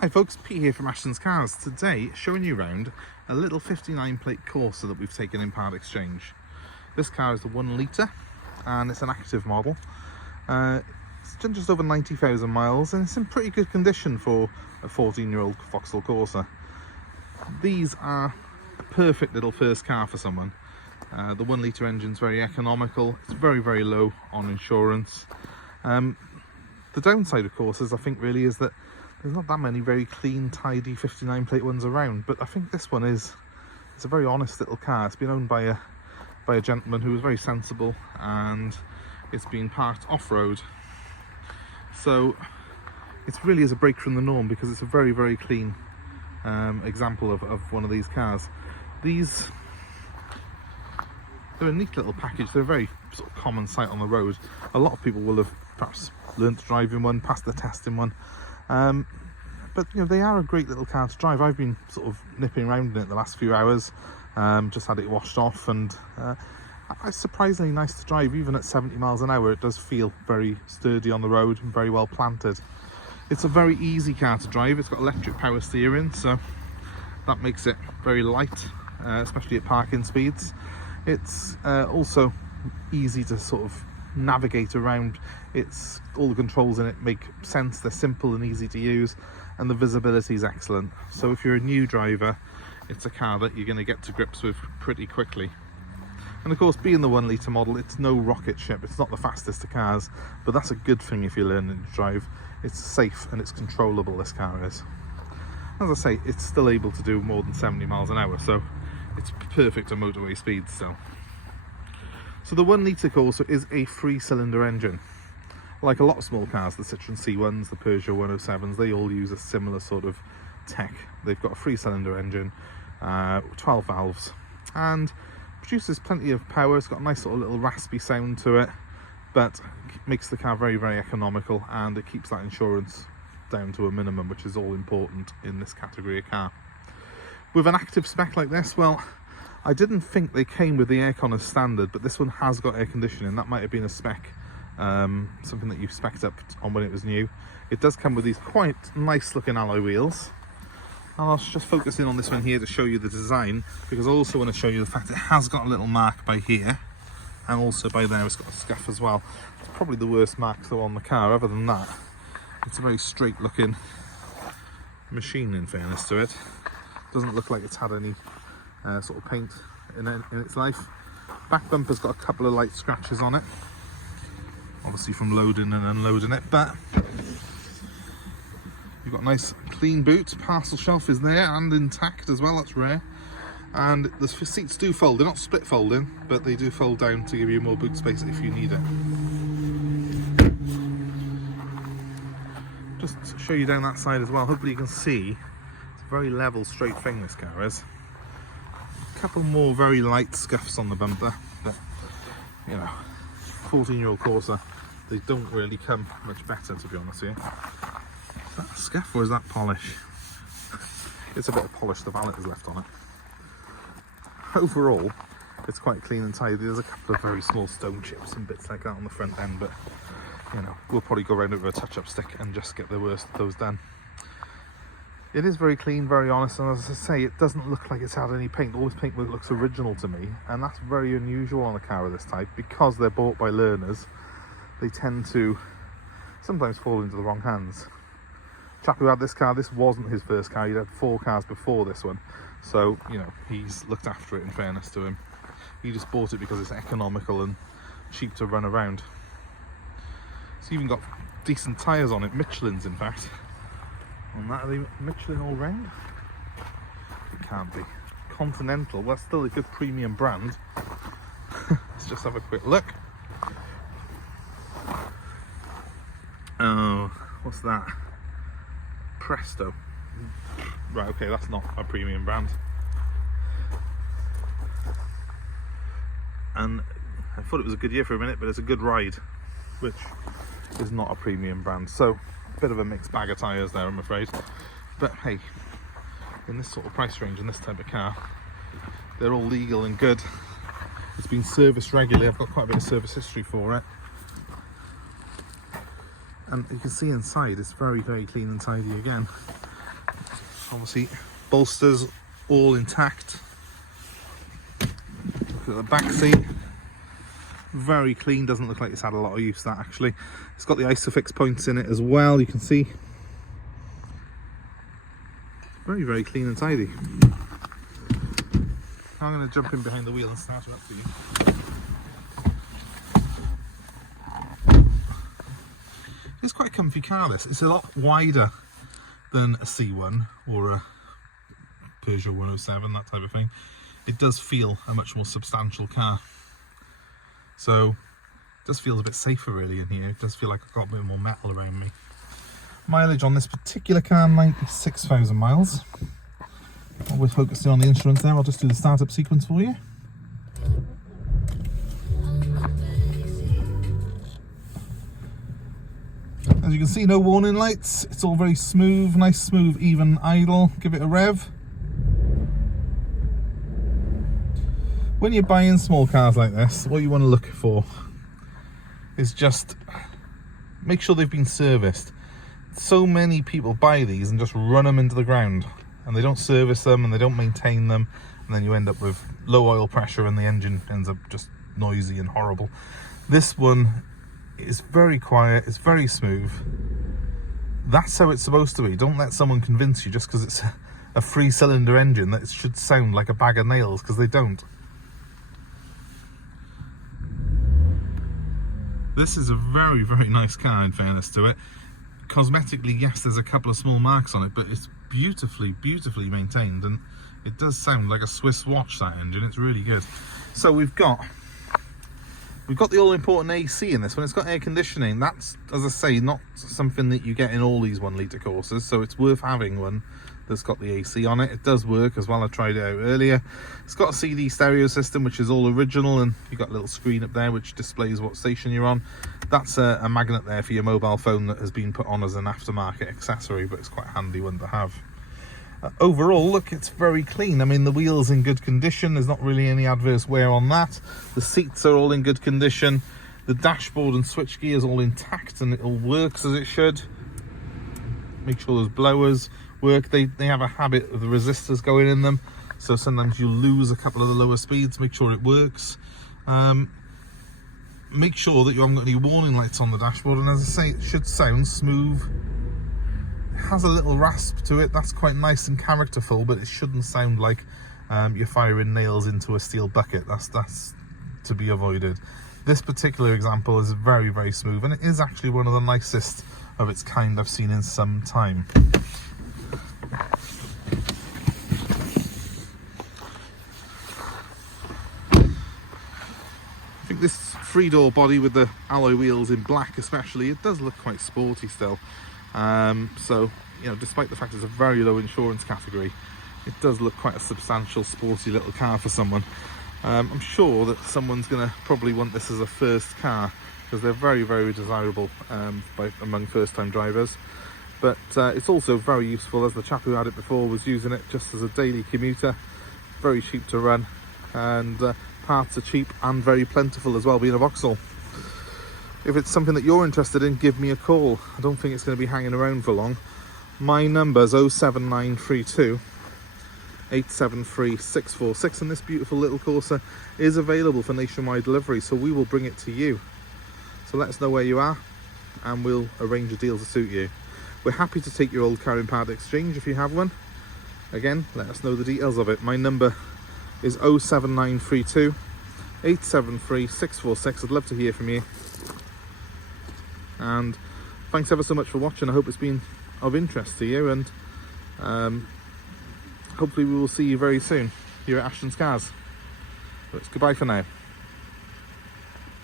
Hi folks, Pete here from Ashton's Cars. Today showing you around a little 59 plate Corsa that we've taken in part exchange. This car is the 1 litre and it's an active model. It's done just over 90,000 miles and it's in pretty good condition for a 14-year-old Vauxhall Corsa. These are a perfect little first car for someone. The 1 litre engine's very economical, it's very low on insurance. The downside of Corsas, I think, really is that there's not that many very clean, tidy 59 plate ones around, but I think this one it's a very honest little car. It's been owned by a gentleman who was very sensible, and it's been parked off-road. So it really is a break from the norm because it's a very clean example of one of these cars. They're a neat little package. They're a very sort of common sight on the road. A lot of people will have perhaps learned to drive in one, passed the test in one. But you know, they are a great little car to drive. I've been sort of nipping around in it the last few hours, just had it washed off, and it's surprisingly nice to drive. Even at 70 miles an hour, it does feel very sturdy on the road and very well planted. It's a very easy car to drive. It's got electric power steering, so that makes it very light, especially at parking speeds. It's also easy to sort of navigate around. It's all the controls in it make sense, they're simple and easy to use, and the visibility is excellent. So if you're a new driver, it's a car that you're going to get to grips with pretty quickly. And of course, being the 1 litre model, it's no rocket ship. It's not the fastest of cars, but that's a good thing if you're learning to drive. It's safe and it's controllable, this car is. As I say, it's still able to do more than 70 miles an hour, so it's perfect at motorway speed still. So the 1 litre Corsa is a 3-cylinder engine. Like a lot of small cars, the Citroen C1s, the Peugeot 107s, they all use a similar sort of tech. They've got a 3-cylinder engine, 12 valves, and produces plenty of power. It's got a nice sort of little raspy sound to it, but makes the car very economical, and it keeps that insurance down to a minimum, which is all important in this category of car. With an active spec like this, well, I didn't think they came with the aircon as standard, but this one has got air conditioning. That might have been a spec, something that you spec'd up on when it was new. It does come with these quite nice looking alloy wheels. And I'll just focus in on this one here to show you the design, because I also want to show you the fact it has got a little mark by here, and also by there it's got a scuff as well. It's probably the worst mark though on the car. Other than that, it's a very straight looking machine, in fairness to it. Doesn't look like it's had any sort of paint in its life. Back bumper's got a couple of light scratches on it, obviously from loading and unloading it, but you've got nice clean boots. Parcel shelf is there and intact as well, that's rare. And the seats do fold. They're not split folding, but they do fold down to give you more boot space if you need it. Just to show you down that side as well, hopefully you can see it's a very level, straight thing this car is. A couple more very light scuffs on the bumper, but you know, 14-year-old Corsa, they don't really come much better, to be honest with you. Is that a scuff or is that polish? It's a bit of polish, the valet is left on it. Overall, it's quite clean and tidy. There's a couple of very small stone chips and bits like that on the front end, but you know, we'll probably go around it with a touch-up stick and just get the worst of those done. It is very clean, very honest, and as I say, it doesn't look like it's had any paint. All this paintwork looks original to me, and that's very unusual on a car of this type. Because they're bought by learners, they tend to sometimes fall into the wrong hands. The chap who had this car, this wasn't his first car. He'd had 4 cars before this one, so you know, he's looked after it, in fairness to him. He just bought it because it's economical and cheap to run around. It's even got decent tyres on it, Michelin's in fact. On that, are they Michelin all round? It can't be. Continental, well, that's still a good premium brand. Let's just have a quick look. Oh, what's that? Presto. Right, okay, that's not a premium brand. And I thought it was a good year for a minute, but it's a good ride, which is not a premium brand. So a bit of a mixed bag of tyres there, I'm afraid. But hey, in this sort of price range, in this type of car, they're all legal and good. It's been serviced regularly. I've got quite a bit of service history for it. And you can see inside it's very clean and tidy again. Obviously, bolsters all intact. Look at the back seat. Very clean, doesn't look like it's had a lot of use, that actually. It's got the isofix points in it as well, you can see. Very, very clean and tidy. I'm going to jump in behind the wheel and start it up for you. It's quite a comfy car, this. It's a lot wider than a C1 or a Peugeot 107, that type of thing. It does feel a much more substantial car. So, it just feels a bit safer really in here. It does feel like I've got a bit more metal around me. Mileage on this particular car, 96,000 miles. While we're focusing on the insurance there, I'll just do the startup sequence for you. As you can see, no warning lights. It's all very smooth, nice, smooth, even idle. Give it a rev. When you're buying small cars like this, what you want to look for is just make sure they've been serviced. So many people buy these and just run them into the ground, and they don't service them and they don't maintain them, and then you end up with low oil pressure and the engine ends up just noisy and horrible. This one is very quiet, it's very smooth. That's how it's supposed to be. Don't let someone convince you just because it's a 3-cylinder engine that it should sound like a bag of nails, because they don't. This is a very, very nice car, in fairness to it. Cosmetically, yes, there's a couple of small marks on it, but it's beautifully, beautifully maintained, and it does sound like a Swiss watch, that engine. It's really good. So we've got the all-important AC in this one. It's got air conditioning. That's, as I say, not something that you get in all these 1-litre Corsas, so it's worth having one that's got the AC on it. It does work as well. I tried it out earlier. It's got a CD stereo system, which is all original, and you've got a little screen up there which displays what station you're on. That's a magnet there for your mobile phone that has been put on as an aftermarket accessory, but it's quite a handy one to have. Overall, look, it's very clean. I mean, the wheel's in good condition. There's not really any adverse wear on that. The seats are all in good condition. The dashboard and switchgear is all intact and it all works as it should. Make sure those blowers work. They have a habit of the resistors going in them, so sometimes you lose a couple of the lower speeds. Make sure it works. Make sure that you haven't got any warning lights on the dashboard, and as I say, it should sound smooth. It has a little rasp to it. That's quite nice and characterful, but it shouldn't sound like you're firing nails into a steel bucket. That's to be avoided. This particular example is very, very smooth, and it is actually one of the nicest of its kind I've seen in some time. I think this 3-door body with the alloy wheels in black especially, it does look quite sporty still. So, you know, despite the fact it's a very low insurance category, it does look quite a substantial, sporty little car for someone. I'm sure that someone's going to probably want this as a first car, because they're very, very desirable among first-time drivers. But it's also very useful, as the chap who had it before was using it just as a daily commuter. Very cheap to run, and parts are cheap and very plentiful as well, being a Vauxhall. If it's something that you're interested in, give me a call. I don't think it's going to be hanging around for long. My number's 07932 873 646, and this beautiful little Corsa is available for nationwide delivery, so we will bring it to you. So let us know where you are and we'll arrange a deal to suit you. We're happy to take your old car in part exchange if you have one. Again, let us know the details of it. My number is 07932 873 646. I'd love to hear from you. And thanks ever so much for watching. I hope it's been of interest to you, and hopefully we will see you very soon here at Ashton's Cars. But goodbye for now.